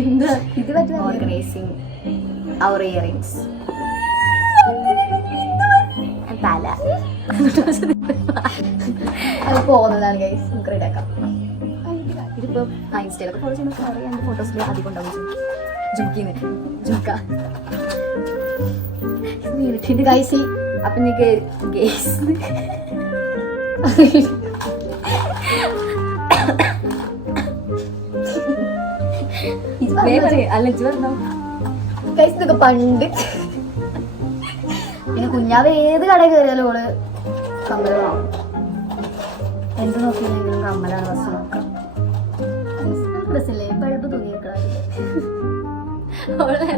എന്താ ഇത് ഓർഗനൈസിങ് അവർ ഇയറിങ്സ്. തല അത് പോകുന്നതാണ് ഗൈസ്. നമുക്ക് റെഡിയാക്കാം. ഇതിപ്പോ ഇൻസ്റ്റയിലൊക്കെ ഫോളോ ചെയ്യുന്ന കുറേ എൻ്റെ ഫോട്ടോസിൽ അധികം ഉണ്ടാവും ജുംക്കിന്ന് ജുംക്ക വീട്ടിന്റെ ഗൈസ്. അപ്പൊ എനിക്ക് ഗേസ് അല്ല പറഞ്ഞോ ഗൈസ്. ഇതൊക്കെ പണ്ട് പിന്നെ കുഞ്ഞാവ് ഏത് കട കയറിയാലും ഓള് കമ്മല് വാങ്ങും. എന്ത് നോക്കിയില്ലെങ്കിലും കമ്മലാണ് ഫസ്റ്റ് നോക്കാം. ഡ്രസ്സില്ലേ ബൾബ്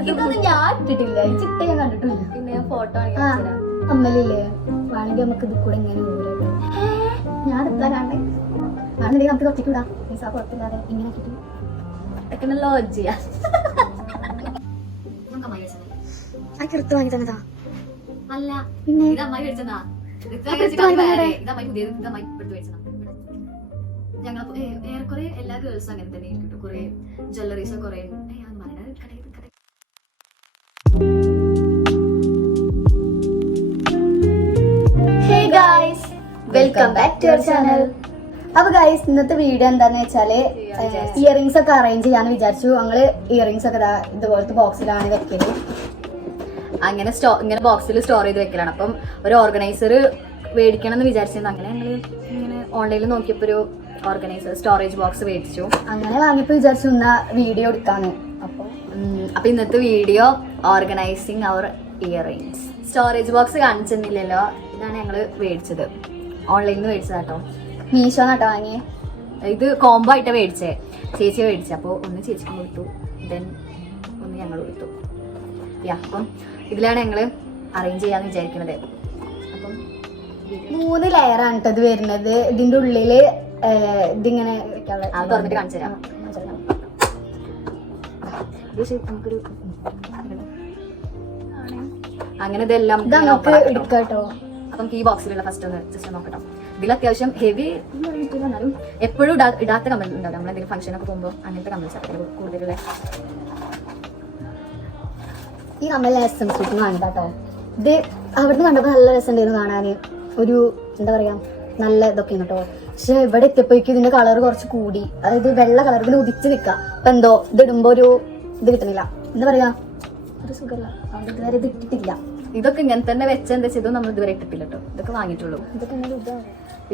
ഇതൊന്നും ഞാൻ ഇട്ടിട്ടില്ല. ഈ ചിട്ട ഞാൻ കണ്ടിട്ടില്ല. പിന്നെ ഞാൻ ഫോട്ടോ കമ്മലില്ലേ വേണമെങ്കിൽ നമുക്ക് ഇത് കൂടെ ഇങ്ങനെ ഊരട്ടെ. ഞാൻ എടുത്താ കാണേ ആണെന്നുണ്ടെങ്കിൽ നമുക്ക് ഒറ്റയ്ക്ക് വിടാം. പൈസ കുഴപ്പമില്ലാതെ ഇങ്ങനെ ആക്കിട്ട് ലോഡ്ജ് ചെയ്യാം. ആ കിറുത്ത് വാങ്ങി തന്നതാ. അല്ല പിന്നെ ഇത് അമ്മായി മേടിച്ചതാ. ഞങ്ങൾ ഏറെക്കുറെ എല്ലാ ഗേൾസും അങ്ങനെ തന്നെ ഇരിക്കട്ടെ. കുറെ ജ്വല്ലറീസ് കുറെ welcome back to your channel. അപ്പൊ ഗൈസ് ഇന്നത്തെ വീഡിയോ എന്താന്ന് വെച്ചാല് ഇയറിംഗ്സ് ഒക്കെ അറേഞ്ച് ചെയ്യാന്ന് വിചാരിച്ചു. ഞങ്ങള് ഇയറിംഗ്സ് ഒക്കെ ഇതുപോലത്തെ ബോക്സിലാണ് വെക്കല്. അങ്ങനെ ഇങ്ങനെ ബോക്സിൽ സ്റ്റോർ ചെയ്ത് വെക്കലാണ്. അപ്പം ഒരു ഓർഗനൈസർ മേടിക്കണം എന്ന് വിചാരിച്ചിരുന്നു. അങ്ങനെ ഞങ്ങള് ഇങ്ങനെ ഓൺലൈനിൽ നോക്കിയപ്പോ ഒരു ഓർഗനൈസർ സ്റ്റോറേജ് ബോക്സ് മേടിച്ചു. അങ്ങനെ വാങ്ങിയപ്പോ വിചാരിച്ചു എന്നാ വീഡിയോ എടുക്കാന്ന്. അപ്പൊ ഇന്നത്തെ video organising our earrings. Storage box കാണിച്ചെന്നില്ലല്ലോ. ഇതാണ് ഞങ്ങള് മേടിച്ചത്. ഓൺലൈനിൽ നിന്ന് മേടിച്ചതാട്ടോ. മീഷോ നാട്ടോ വാങ്ങിയേ. ഇത് കോംബോ ആയിട്ട് മേടിച്ചേ. ചേച്ചി മേടിച്ചേ. അപ്പോൾ ഒന്ന് ചേച്ചിക്ക് കൊടുത്തു, ദെൻ ഒന്ന് ഞങ്ങൾ കൊടുത്തു. അപ്പം ഇതിലാണ് ഞങ്ങള് അറേഞ്ച് ചെയ്യാന്ന് വിചാരിക്കുന്നത്. അപ്പം 3 ലെയറാണ് കേട്ടോ ഇത് വരുന്നത്. ഇതിന്റെ ഉള്ളില് ഇതിങ്ങനെ തുറന്നിട്ട് കാണിച്ചു തരാം. നമുക്കൊരു അങ്ങനെ ഇതെല്ലാം എടുക്കാം കേട്ടോ. അപ്പം ഈ ബോക്സിലുള്ള ഫസ്റ്റ് ഒന്ന് ജസ്റ്റ് നോക്കട്ടോ. ഇതിൽ അത്യാവശ്യം ഹെവി എന്നാലും എപ്പോഴും ഇടാത്ത കമ്മൽ ഉണ്ടാവും. നമ്മളെന്തെങ്കിലും ഫംഗ്ഷനൊക്കെ പോകുമ്പോൾ അങ്ങനത്തെ കമ്മൽസ് കൂടുതലുള്ള. ഈ കമ്മൽ എസ്എംസ് വാങ്ങിട്ടോ. ഇത് അവിടുന്ന് കണ്ടപ്പോൾ നല്ല രസമുണ്ടായിരുന്നു കാണാന്. ഒരു എന്താ പറയാ നല്ല ഇതൊക്കെ കേട്ടോ. പക്ഷെ ഇവിടെ എത്തിയപ്പോഴേക്കും ഇതിന്റെ കളർ കുറച്ച് കൂടി. അതായത് വെള്ള കളർ ഇതിന് ഉദിച്ച് നിൽക്കാം. അപ്പൊ എന്തോ ഇത് ഇടുമ്പോ ഒരു ഇത് കിട്ടുന്നില്ല. എന്താ പറയാ ഒരു സുഖമില്ല. അതുകൊണ്ട് ഇതുവരെ ഇത് ഇട്ടിട്ടില്ല. ഇതൊക്കെ ഇങ്ങനെ തന്നെ വെച്ച എന്താ ചെയ്തോ നമ്മൾ ഇതുവരെ ഇട്ടിട്ടില്ല കേട്ടോ. ഇതൊക്കെ വാങ്ങിയിട്ടുള്ളൂ.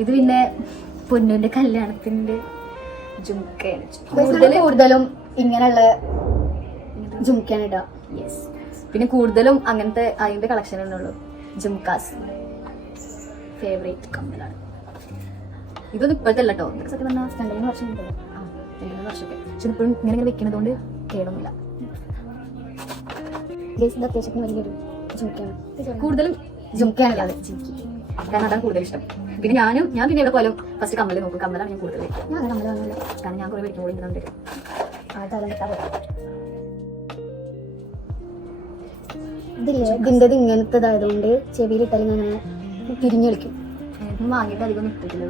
ഇത് പിന്നെ പൊന്നുവിന്റെ കല്യാണത്തിന്റെ ജുംക്കയാണ് കൂടുതലും ഇങ്ങനെയുള്ള ജുംക്കയാണ് ഇടുക. യെസ്. പിന്നെ കൂടുതലും അങ്ങനത്തെ അതിന്റെ കളക്ഷൻ ഉള്ളൂ. ജുംക്കാസ് ഫേവറേറ്റ് കമ്മലാണ്. ഇതൊന്നും ഇപ്പോഴത്തെ അല്ല കേട്ടോ. ഇതൊക്കെ സത്യം പറഞ്ഞാൽ 2-3 വർഷം മുമ്പ്. 2-3 വർഷമൊക്കെ. പക്ഷെ ഇപ്പോഴും ഇങ്ങനെ വെക്കുന്നതുകൊണ്ട് കേടൊന്നുമില്ല. അത്യാവശ്യത്തിന് വലിയൊരു ജുംക്കയാണ്. കൂടുതലും ജുംക്കയാണ് കാരണം അതാണ് കൂടുതൽ ഇഷ്ടം. പിന്നെ ഞാൻ പിന്നെ എവിടെ പോലും ഫസ്റ്റ് കമ്മല് നോക്കും. കമ്മലാണ് ഞാൻ കൂടുതൽ വെക്കുക. കാരണം ഞാൻ കുറെ വെക്കുമ്പോൾ ഇങ്ങനെ ഇതിൻ്റെത് ഇങ്ങനത്തേതായതുകൊണ്ട് ചെവിയിലിട്ടാൽ ഇങ്ങനെ തിരിഞ്ഞു കളിക്കും. വാങ്ങിയിട്ട് അധികം ഇട്ടിട്ടില്ല.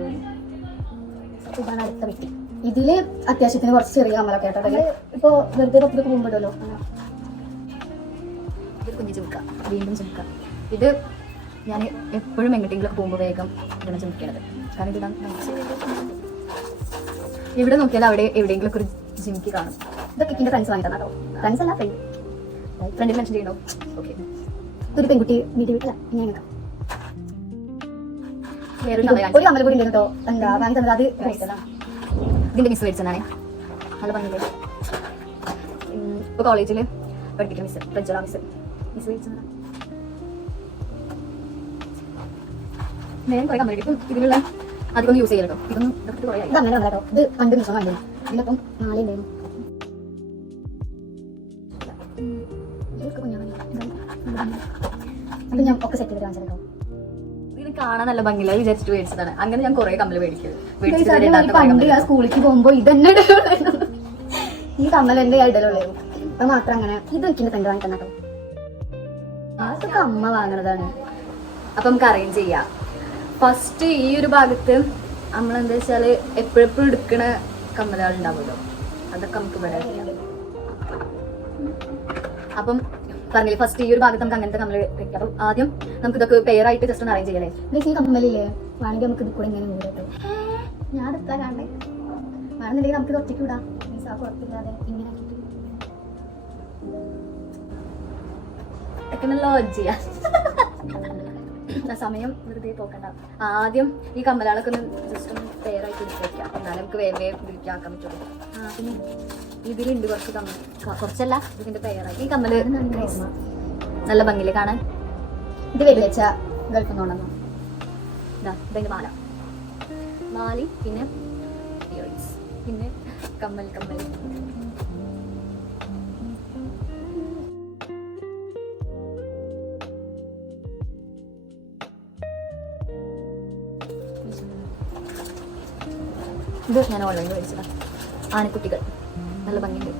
ഇതാണ് അടുത്ത വെട്ടി. ഇതില് അത്യാവശ്യത്തിന് കുറച്ച് ചെറിയ കമ്മലൊക്കെ കേട്ടോ. ഇപ്പൊ വെറുതെ പത്തിലൊക്കെ മുമ്പിടല്ലോ. കുഞ്ഞു ചുമക്ക, വീണ്ടും ചുമക്ക. ഇത് ഞാൻ എപ്പോഴും എങ്ങോട്ടെങ്കിലും പോകുമ്പോൾ വേഗം ഇങ്ങനെ ചുമക്കണത്. കാരണം ഇതിടാൻ ഇവിടെ നോക്കിയാൽ അവിടെ എവിടെയെങ്കിലും ഒരു ജിമിക്ക് കാണും. ഇതൊക്കെ എന്റെ ഫ്രണ്ട്സ് വാങ്ങിട്ടോ. ഫ്രണ്ട്സ് അല്ല ഫ്രണ്ടിൽ മെൻഷൻ ചെയ്യണോ? ഓക്കെ. ഒരു പെൺകുട്ടി വീട്ടില ഇങ്ങനെ ഒരു കമ്മൽ കൂടി കേട്ടോ. എന്താ വാങ്ങി തന്നത്? അത് ഇതിന്റെ മിസ് മേടിച്ചതാണേ. നല്ല ഭംഗിയില്ലേ. ഇപ്പൊ കോളേജിൽ പഠിപ്പിക്കുന്ന മിസ് പ്രജ്വല മിസ് മേടിച്ചതാണ്. ഞാൻ കുറെ കമ്മൽ ഇപ്പം ഇതിലുള്ള അധികം യൂസ് ചെയ്യലോ. ഇതൊന്നും ഇത് അങ്ങനെ കേട്ടോ. ഇത് പണ്ട് മിഷോ വാങ്ങിയത്. ഇതിലപ്പം 4 ഉണ്ടായിരുന്നു. അപ്പൊ ഞാൻ ഒക്കെ സെറ്റ് ചെയ്ത് കാണിച്ചോ. ഇതിന് കാണാൻ നല്ല ഭംഗിയില്ല വിചാരിച്ചിട്ട് മേടിച്ചതാണ്. അങ്ങനെ ഞാൻ കുറെ കമ്മൽ മേടിക്കുന്നത്. പണ്ട് ഞാൻ സ്കൂളിലേക്ക് പോകുമ്പോ ഇതന്നെ ഈ കമ്മൽ എന്റെ ഇടലുള്ളൂ. അത് മാത്രം അങ്ങനെ ഇത് വെക്കുന്ന ഫ്രണ്ട് വാങ്ങിക്കാൻ കേട്ടോ. അതൊക്കെ അമ്മ വാങ്ങണതാണ്. അപ്പൊ നമുക്ക് അറേഞ്ച് ചെയ്യാം. ഫസ്റ്റ് ഈ ഒരു ഭാഗത്ത് നമ്മളെന്താ വെച്ചാല് എപ്പോഴെപ്പോഴും എടുക്കണ കമ്മലുകൾ ഉണ്ടാവുമല്ലോ. അതൊക്കെ നമുക്ക് ഇവിടെ അപ്പം പറഞ്ഞില്ലേ ഫസ്റ്റ് ഈ ഒരു ഭാഗത്ത് നമുക്ക് അങ്ങനത്തെ കമ്മല് വെക്കാം. അപ്പം ആദ്യം നമുക്ക് ഇതൊക്കെ പെയർ ആയിട്ട് ജസ്റ്റ് ഒന്ന് അറേഞ്ച് ചെയ്യലേ. ഈ കമ്മലില്ലേ വേണമെങ്കിൽ നമുക്ക് ഇത് കൂടെ ഇങ്ങനെ ഊരട്ടോ. ഞാൻ എടുത്താ കാണണ്ടേ, വേണമെന്നുണ്ടെങ്കിൽ നമുക്ക് ഇത് ഒറ്റയ്ക്ക് വിടാം. ഈ സാ കുഴപ്പമില്ലാതെ ഇങ്ങനെ ആക്കിയിട്ട് ടെക്നോളജിയാ. സമയം വെറുതെ പോക്കണ്ട. ആദ്യം ഈ കമ്മലാളൊക്കെ ഒന്ന് ജസ്റ്റ് ഒന്ന് പെയർ ആയിട്ട് എടുത്ത് വെക്കാം. എന്നാലും നമുക്ക് വേഗം വേഗം ആക്കാൻ പറ്റുള്ളൂ. പിന്നെ ഇതിലുണ്ട് കുറച്ച് കമ്മൽ, കുറച്ചല്ല ഇതിന്റെ പെയറായി. ഈ കമ്മല് നല്ല ഭംഗിയില് കാണാൻ. ഇത് വെച്ച ഗൾഫിൽ നിന്ന് കൊണ്ടുവന്നു. ഇതിന്റെ മാലി പിന്നെ ഇയറിങ്സ് പിന്നെ കമ്മൽ. ഇത് ഞാൻ ഓൺലൈനിൽ മേടിച്ചതാണ്. ആനക്കുട്ടികൾ നല്ല ഭംഗിയുണ്ട്.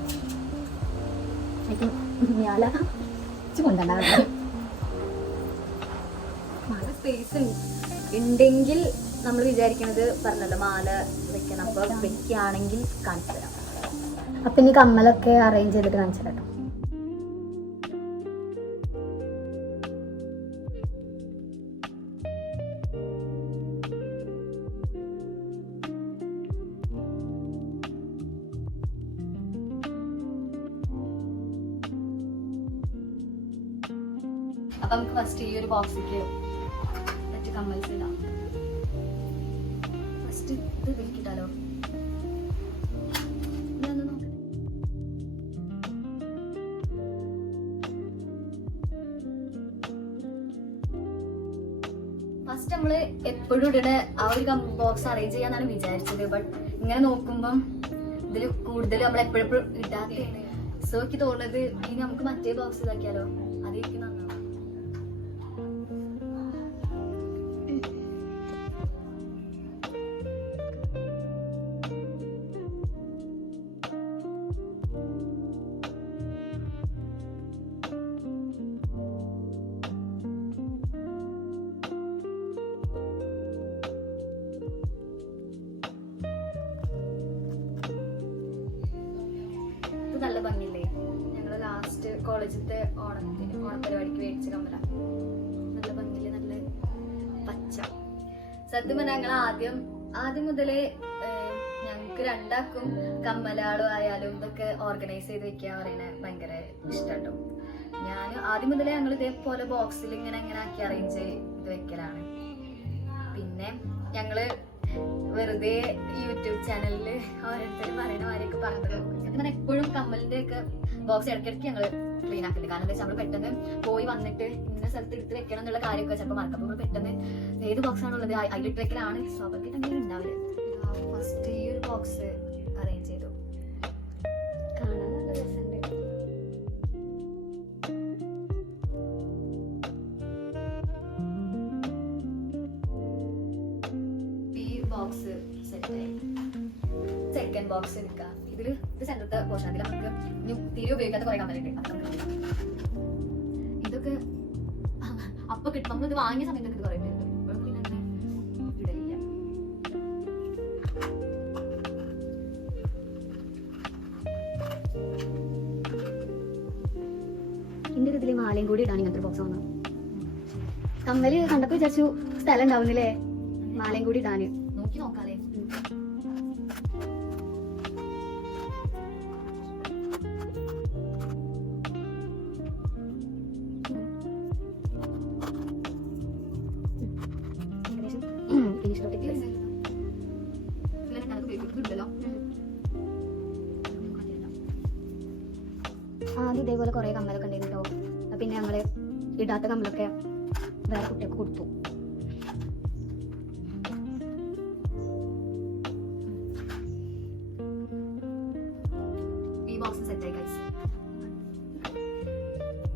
ഞാല കൊണ്ടുണ്ടാകും. സ്പേസ് ഉണ്ടെങ്കിൽ നമ്മൾ വിചാരിക്കുന്നത് പറഞ്ഞല്ലോ മാല വെക്കണം. അപ്പൊ വെക്കുകയാണെങ്കിൽ കാണിച്ചു തരാം. അപ്പൊ ഇനി കമ്മലൊക്കെ അറേഞ്ച് ചെയ്തിട്ട് കാണിച്ചു തരാം. അപ്പൊ നമുക്ക് ഫസ്റ്റ് ഈ ഒരു ബോക്സിലേക്ക് മറ്റു കമ്മൽസ് ഇടാം. ഫസ്റ്റ് ഇത് വിൽക്കിട്ടാലോ. ഫസ്റ്റ് നമ്മള് എപ്പോഴും ഇടണ ആ ഒരു ബോക്സ് അറേഞ്ച് ചെയ്യാന്നാണ് വിചാരിച്ചത്. ബട്ട് ഇങ്ങനെ നോക്കുമ്പം ഇതിൽ കൂടുതൽ നമ്മൾ എപ്പോഴെപ്പോഴും ഇടാതെയാണ്. സോ എനിക്ക് തോന്നുന്നത് ഇനി നമുക്ക് മറ്റേ ബോക്സ് ഇതാക്കിയാലോ, അതായിരിക്കും നന്നാവും. നല്ല ഭംഗിയില്ലേ? ഞങ്ങള് ലാസ്റ്റ് കോളേജിലത്തെ ഓണപരിപാടിക്ക് മേടിച്ച കമ്മല. നല്ല ഭംഗിയില്, നല്ല പച്ച. സത്യം പറഞ്ഞാൽ ഞങ്ങൾ ആദ്യം മുതലേ ഞങ്ങൾക്ക് രണ്ടാക്കും കമ്മലാളും ആയാലും ഇതൊക്കെ ഓർഗനൈസ് ചെയ്ത് വെക്കാൻ പറയണ ഭയങ്കര ഇഷ്ടാട്ടോ. ഞാൻ ആദ്യം മുതലേ ഞങ്ങൾ ഇതേപോലെ ബോക്സിൽ ഇങ്ങനെ ആക്കി അറേഞ്ച് ചെയ്ത് വെക്കലാണ്. പിന്നെ ഞങ്ങള് വെറുതെ യൂട്യൂബ് ചാനലില് ഓരോരുത്തരും പറയണ മാരെയൊക്കെ പറഞ്ഞത് അങ്ങനെ എപ്പോഴും കമ്മലിന്റെ ഒക്കെ ബോക്സ് ഇടയ്ക്കിടയ്ക്ക് ഞങ്ങൾ ക്ലീൻ ആക്കില്ല. കാരണം എന്താ വെച്ചാൽ നമ്മൾ പെട്ടെന്ന് പോയി വന്നിട്ട് ഇന്ന സ്ഥലത്ത് എടുത്ത് വെക്കണം എന്നുള്ള കാര്യമൊക്കെ ചിലപ്പോൾ മറക്കും. അപ്പോൾ നമ്മൾ പെട്ടെന്ന് ഏത് ബോക്സ് ആണുള്ളത് അതിലിട്ട് വെക്കലാണ് സ്വാഭാവികമായിട്ട് അങ്ങനെ ഉണ്ടാവില്ല. ഫസ്റ്റ് ഈ ഒരു ബോക്സ് അറേഞ്ച് ചെയ്തു. കാണാൻ നല്ല രസമുണ്ട്. ബോക്സ് സെറ്റായി. സെക്കൻഡ് ബോക്സ് എടുക്കാം. ഇത് സെന്ററത്തെ പോർഷൻ. അതിൽ നമുക്ക് തീരെ ഉപയോഗിക്കാത്ത കുറെ കമ്മലുണ്ട്. ഇതൊക്കെ അപ്പൊ കിട്ടും. നമ്മളിത് വാങ്ങിയ സമയത്തൊക്കെ ഇത് കുറേ പേരുണ്ട്. ഇപ്പോഴും പിന്നെ അങ്ങനെ ഇടയില്ല. എന്റെ ഇതിൽ മാലയും കൂടി ഇടാൻ ഇങ്ങനത്തെ ബോക്സ് വന്നു. കമ്മല് കണ്ടപ്പോ വിചാരിച്ചു സ്ഥലം ഉണ്ടാവുന്നില്ലേ മാലയും കൂടി ഇടാന്. നോക്കി നോക്കാലേ. ആദ്യം ഇതേപോലെ കുറെ കമ്മലൊക്കെ ഉണ്ടായിരുന്നു കേട്ടോ. പിന്നെ ഞങ്ങള് ഇടാത്ത കമ്മലൊക്കെ വേറെ കുട്ടികൾക്ക് കൊടുത്തു. ഈ ബോക്സ് സെറ്റായി ഗൈസ്.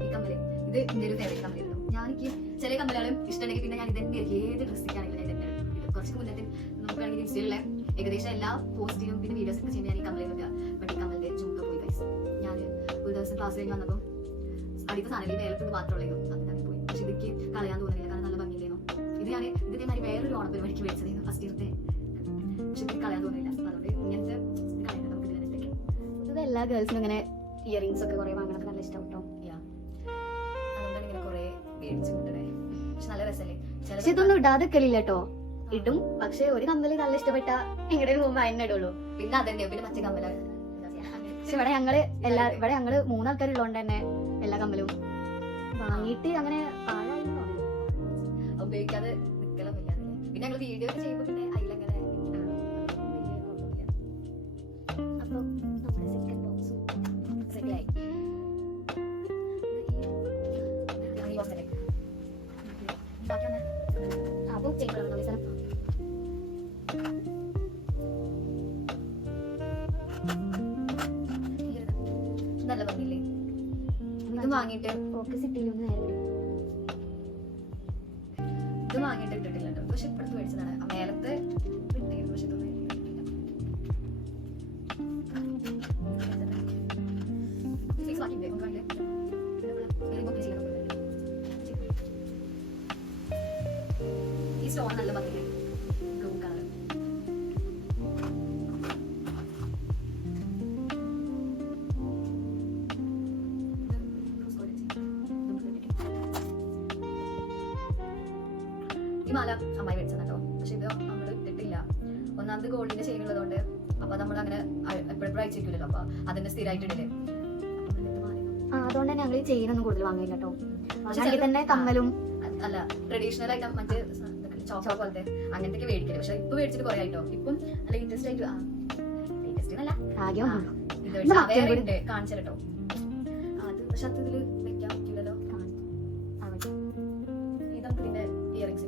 ഈ കമ്മല് ഇത് എന്റെ ഒരു ഫേവറേറ്റ് കമ്മലായിരുന്നു. എനിക്ക് ചില കമ്മലുകളും ഇഷ്ടമുണ്ടെങ്കിൽ പിന്നെ ഞാൻ ഇതെന്നെ ഏത് ഡ്രസ്സിക്കാണെങ്കിലും ഞാൻ ഇതെന്നെ കുറച്ച് മുന്നത്തെ നോക്കുകയാണെങ്കിൽ ഇൻസ്റ്റയിലുള്ള ഏകദേശം എല്ലാ പോസ്റ്റിലും പിന്നെ വീഡിയോസ് ഒക്കെ ചെയ്യുമ്പോൾ ഞാൻ ഈ കമ്മലിൽ ബട്ട് ഈ കമ്മലിന്റെ ജുംക്ക പോയി ഗൈസ്. ഞാൻ ഒരു ദിവസം ക്ലാസ് കഴിഞ്ഞ് വന്നപ്പോൾ അടിത്ത സാധനം വേലത്തോട് മാത്രമുള്ളൂ. അതിനാണ് പോയി. പക്ഷെ ഇതൊക്കെ കളയാൻ തോന്നുന്നില്ല. കാരണം നല്ല ഭംഗിയില്ലായിരുന്നു. ഇതിനെ വേറൊരു ഓണപരിപാടിക്ക് മേടിച്ചതായിരുന്നു ഫസ്റ്റ് ഇയറത്തെ. പക്ഷെ ഇത് കളയാൻ തോന്നില്ല. അതുകൊണ്ട് ഇങ്ങനത്തെ കളയാൻ നമുക്ക് ഇതിനെ വെക്കാം. ഇത് എല്ലാ ഗേൾസിനും ഇങ്ങനെ ഇയറിംഗ്സ് ഒക്കെ കുറെ വാങ്ങണത് നല്ല ഇഷ്ടം കേട്ടോ. പേടിച്ചു കൂട്ടണേ. പക്ഷെ നല്ല രസല്ലേ. പക്ഷെ ഇതൊന്നും ഇടാതെ കളില്ല കേട്ടോ, ഇടും. പക്ഷെ ഒരു കമ്മല് നല്ല ഇഷ്ടപ്പെട്ട ഇങ്ങോട്ട് പോകുമ്പോ അതിനെ ഇടുള്ളൂ. പിന്നെ അതന്നെ പിന്നെ മറ്റേ കമ്മല. പക്ഷെ ഇവിടെ ഞങ്ങള് 3 ആൾക്കാരുള്ളതുകൊണ്ട് തന്നെ എല്ലാ കമ്മലും വാങ്ങിയിട്ട് അങ്ങനെ പാഴായിരുന്നു ഉപയോഗിക്കാതെ നിക്കലൊന്നുമില്ല. പിന്നെ ഞങ്ങൾ വീഡിയോ ഒക്കെ ചെയ്യുമ്പോ പിന്നെ അതിലങ്ങനെ അപ്പൊ നമ്മുടെ സെക്കൻഡ് ബോക്സ് റെഡിയായി. അപ്പൊ ചെയ്യുന്നുണ്ടോ ഈ സ്ഥലം? നല്ല ഭംഗിയില്ലേ? ഇത് വാങ്ങിയിട്ട് ഫോക്കസ് ഇട്ടില്ലൊന്ന് നേരെ വരും. ഇത് വാങ്ങിയിട്ട് ഇട്ടിട്ടില്ല കേട്ടോ. പക്ഷെ ഇപ്പഴത്തെ മേടിച്ചതാണ്. ആ മേലത്തെ ഇട്ടിരുന്നു. പക്ഷെ ഇതൊന്നും ഇട്ടിട്ടില്ല. ഈ സ്റ്റോൺ നല്ല ഭംഗിയില്ലേ? Blue colour. ഈ മാല അമ്മായി മേടിച്ചതാട്ടോ. പക്ഷെ ഇത് നമ്മള് ഇട്ടിട്ടില്ല. ഒന്നാമത് ഗോൾഡിന്റെ ചെയിൻ ഉള്ളതുകൊണ്ട് അപ്പൊ നമ്മൾ അങ്ങനെ എപ്പോഴും അയച്ചിരിക്കില്ലല്ലോ. അപ്പൊ അതിന്റെ സ്ഥിരമായിട്ട് ഇടില്ലേ. അതുകൊണ്ട് തന്നെ ഞങ്ങൾ ചെയിനൊന്നും കൂടുതൽ വാങ്ങില്ല കേട്ടോ. വാങ്ങാണെങ്കിൽ തന്നെ കമ്മലും അല്ല ട്രഡീഷണൽ ആയിട്ട് മറ്റേ ചോക്ക പോലത്തെ അങ്ങനത്തെ മേടിക്കല്. പക്ഷെ ഇപ്പൊ മേടിച്ചിട്ട് കുറെ ആയിട്ടോ. ഇപ്പം ലേറ്റസ്റ്റ് ആയിട്ട് ലേറ്റസ്റ്റ് അല്ല ആദ്യം വേറെ ഉണ്ട് കാണിച്ചു കേട്ടോ. അത് പക്ഷെ അത് ഇതില് വെക്കാൻ പറ്റില്ലല്ലോ. ഇത് നമുക്ക് ഇതിന്റെ ഇയറിംഗ്സ്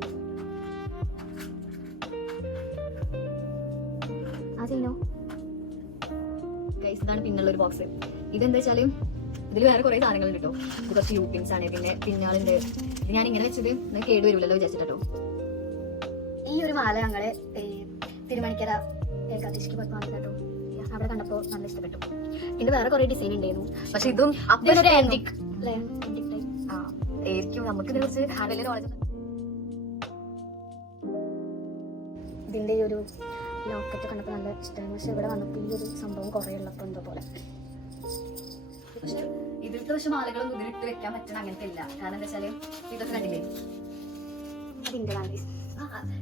ഗൈസ്. ഇതാണ് പിന്നുള്ള ഒരു ബോക്സ്. ഇതെന്താ വെച്ചാല് ഇതിൽ വേറെ കുറെ സാധനങ്ങളുണ്ട് കേട്ടോ. ഇത് കുറച്ച് യൂപ്പിൻസ് ആണ്. പിന്നെ പിന്നാളുണ്ട്. ഇത് ഞാൻ ഇങ്ങനെ വെച്ചത് കേട് വരുമല്ലോ വിചാരിച്ചിട്ടോ. ഈ ഒരു മാല ഞങ്ങള് തിരുമണിക്കര ഏകാദശിക്ക് പോയി വാങ്ങിട്ടോ. അവിടെ കണ്ടപ്പോ നല്ല ഇഷ്ടപ്പെട്ടു. പിന്നെ വേറെ കുറെ ഡിസൈൻ ഉണ്ടായിരുന്നു. പക്ഷെ ഇതും ഒരു ആന്റിക് ആയിരിക്കും. നമുക്ക് ഇതിനെ കുറിച്ച് വലിയ നോളജ്. ഇതിന്റെ ഈ ഒരു ലോക്കറ്റ് കണ്ടപ്പോ നല്ല ഇഷ്ടമായി. പക്ഷെ ഇവിടെ വന്നപ്പോ ഈ ഒരു സംഭവം കുറെ ഉള്ളപ്പോ എന്തോ പോലെ. പക്ഷെ ഇതിലത്തെ പക്ഷെ മാലകളൊന്നും ഇതിലിട്ട് വെക്കാൻ പറ്റണ അങ്ങനത്തെ ഇല്ല. കാരണം എന്താ വെച്ചാല് ഇതൊക്കെ കണ്ടില്ലേ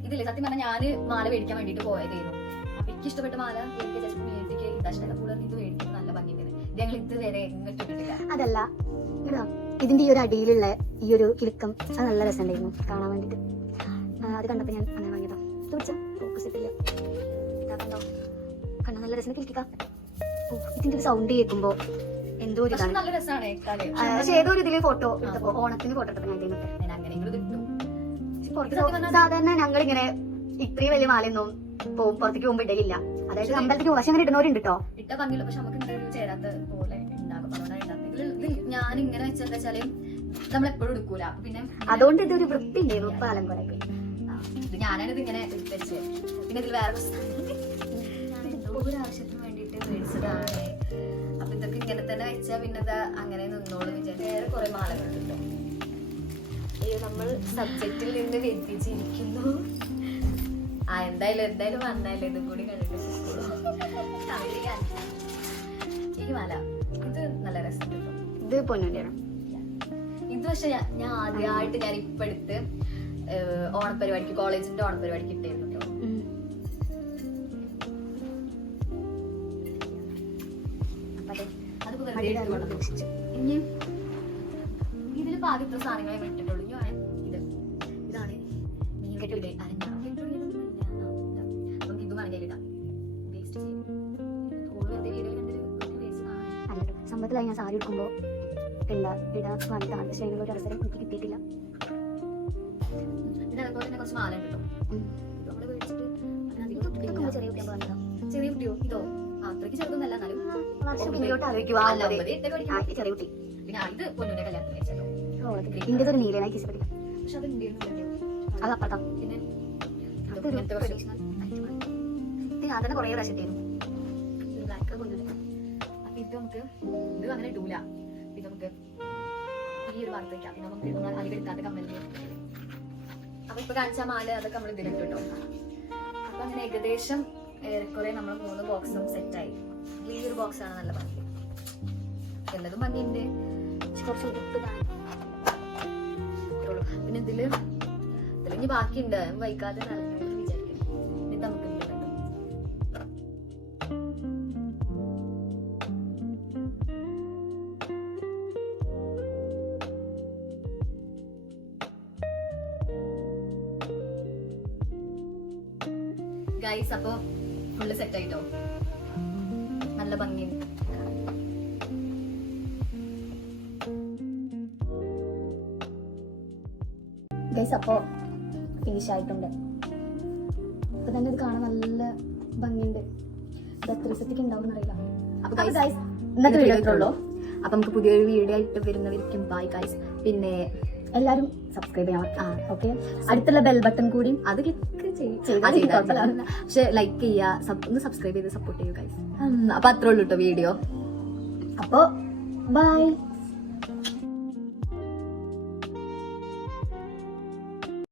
ഇതില്ലേ. സത്യം പറഞ്ഞാൽ ഞാന് മാല മേടിക്കാൻ വേണ്ടിട്ട് പോയതായിരുന്നു. അപ്പൊ എനിക്ക് ഇഷ്ടപ്പെട്ട മാല എനിക്ക് ജസ്റ്റ് മേടിക്ക് ഇഷ്ടമല്ല. കൂടുതൽ ഇത് മേടിക്കുന്നത് നല്ല ഭംഗിയുണ്ട്. ഇത് ഞങ്ങൾ ഇതുവരെ ഇട്ടിട്ടില്ല. അതല്ല ഇതിന്റെ ഈ ഒരു അടിയിലുള്ള ഈ ഒരു കിലുക്കം അത് നല്ല രസമുണ്ടായിരുന്നു കാണാൻ വേണ്ടിട്ട്. അത് കണ്ടപ്പോ ഞാൻ അങ്ങനെ വാങ്ങിയതാ. ഫോക്കസ് ഇട്ടില്ല. ഇതാക്കണ്ടോ കണ്ട നല്ല രസം കിളിക്കാം. ഇതിന്റെ ഒരു സൗണ്ട് കേൾക്കുമ്പോ എന്തോ ഒരു ഇതാണ്. നല്ല രസമാണ്. പക്ഷെ ഏതോ ഒരു ഇതില് ഫോട്ടോ എടുത്തപ്പോ ഓണത്തിന് ഫോട്ടോ എടുത്തപ്പോ ഞാൻ അങ്ങനെയെങ്കിലും കിട്ടും. സാധാരണ ഞങ്ങളിങ്ങനെ ഇത്രയും വലിയ മാലയൊന്നും പുറത്തേക്ക് പോകുമ്പോ ഇടയില്ല. അതായത് അമ്പലത്തേക്ക് പക്ഷെ അങ്ങനെ ഇടുന്നവരുണ്ട് കേട്ടോ. ഇട്ട ഭംഗിയുള്ള പക്ഷെ നമുക്ക് ഇങ്ങനെ ചേരാത്ത പോലെ ഉണ്ടാകും. ഞാൻ ഇങ്ങനെ വെച്ചെന്താ വെച്ചാല് നമ്മളെപ്പോഴും എടുക്കൂല. പിന്നെ അതുകൊണ്ട് ഇതൊരു വൃത്തി ഉണ്ടായിരുന്നു. ഇപ്പൊ അലങ്കോലൊക്കെ ഇത് ഞാനാണിത് ഇങ്ങനെ വെച്ച്. പിന്നെ ഇതിൽ വേറെ ഒരു ആവശ്യത്തിന് വേണ്ടിട്ട് മേടിച്ചതാണ്. അപ്പൊ ഇതൊക്കെ ഇങ്ങനെ തന്നെ വെച്ചാ പിന്നെ അങ്ങനെ നിന്നോളൂ വിചാരിച്ചു. വേറെ കുറെ മാലകളുണ്ടല്ലോ. നമ്മൾ സബ്ജക്റ്റിൽ നിന്ന് വ്യതിചിരിക്കുന്നു. എന്തായാലും വന്നാലും ഇതും കൂടി കണ്ടിട്ട് ഈ മാല ഇത് നല്ല രസം കിട്ടും. ഇത് പൊന്നൂരാണ്. ഇത് പക്ഷെ ഞാൻ ആദ്യമായിട്ട് ഞാൻ ഇപ്പൊ എടുത്ത് ഓണപരിപാടിക്ക് കോളേജിന്റെ ഓണപരിപാടിക്ക് ഇട്ടായിരുന്നു കേട്ടോ. അതിപ്പോ വെറുതെ ഇനി ഇതിൽ പാതി ഇത്ര സാധനങ്ങളെ ഇട്ടിട്ടുള്ളൂ. ഇത് ഇതാണ് കെട്ടില്ലേ നമുക്ക് ഇത് വേണമെങ്കിൽ ഇടാം. വേസ്റ്റ് സംഭവത്തിലായി ഞാൻ സാരി എടുക്കുമ്പോ ഇടാൻ വേണ്ടിയിട്ടാണ്. പക്ഷെ അതിനുള്ള ഒരു അവസരം എനിക്ക് കിട്ടിയിട്ടില്ല. പിന്നെ അതുപോലെ തന്നെ കുറച്ച് മാല ഉണ്ട് കേട്ടോ. നമ്മള് മേടിച്ചിട്ട് ചെറിയ കുട്ടിയോ ഇതോ അത്രയ്ക്ക് ചെറുതൊന്നല്ല. എന്നാലും ചെറിയ കുട്ടി. പിന്നെ ഇത് പൊന്നുവിന്റെ കല്യാണത്തിന് വെച്ചോ. ഇതിന്റെ ഒരു നീലനായി കിസപ്പെട്ടില്ല. പക്ഷെ അത് ഉണ്ടായിരുന്നില്ലല്ലോ. അത് അപ്പുറത്താ. പിന്നെ അതിനെ കുറെ പ്രാവശ്യം ഇട്ടിരുന്നു. ബ്ലാക്ക് പൊന്നുണ്ട്. അപ്പൊ ഇത് നമുക്ക് ഇത് അങ്ങനെ ഇടൂല. ഇത് നമുക്ക് ഈ ഒരു ഭാഗത്ത് വെക്കാം. പിന്നെ നമുക്ക് അതിലെടുക്കാത്ത കമ്മലിന്. അപ്പൊ ഇപ്പൊ കാണിച്ച മാല അതൊക്കെ നമ്മൾ ഇതിലിട്ട് കേട്ടോ. അപ്പൊ അങ്ങനെ ഏകദേശം ഏറെക്കുറെ നമ്മൾ 3 ബോക്സും സെറ്റായി. ഈ ഒരു ബോക്സ് ആണ് നല്ല ഭംഗി. എല്ലാതും ഭംഗിയുണ്ട്. കുറച്ച് ഉടുപ്പ് ഇതില് ഇനി ബാക്കിയുണ്ട് വൈകാതെ നടന്നു വിചാരിക്കുന്നു. ഇനി നമുക്ക് എന്ത് വേണം? ഗൈസ് അപ്പൊ ഫുള്ള് സെറ്റ് ആയിട്ടോ, നല്ല ഭംഗിയുണ്ട്. ഗൈസ് അപ്പോൾ ഫിനിഷ് ആയിട്ടുണ്ട്. അപ്പൊ തന്നെ ഇത് കാണാൻ നല്ല ഭംഗിയുണ്ട്. ഇത് എത്ര ദിവസത്തേക്ക് ഉണ്ടാവും എന്നറിയില്ല. അപ്പൊ അപ്പൊ guys, guys, ഇന്നത്തെ വീഡിയോ ഇത്രേ ഉള്ളൂ. അപ്പൊ നമുക്ക് പുതിയൊരു വീഡിയോ ആയിട്ട് വരുന്നവരിക്കും. Bye guys. പിന്നെ എല്ലാവരും സബ്സ്ക്രൈബ് ചെയ്യണം. ഓക്കെ, അടുത്തുള്ള ബെൽ ബട്ടൺ കൂടി അത് ക്ലിക്ക് ചെയ്താൽ കുഴപ്പമില്ല. പക്ഷെ ലൈക്ക് ചെയ്യുക, ഒന്ന് സബ്സ്ക്രൈബ് ചെയ്ത് സപ്പോർട്ട് ചെയ്യുക ഗൈസ്. അപ്പൊ അത്രേ ഉള്ളൂ കേട്ടോ വീഡിയോ. അപ്പോൾ ബൈ.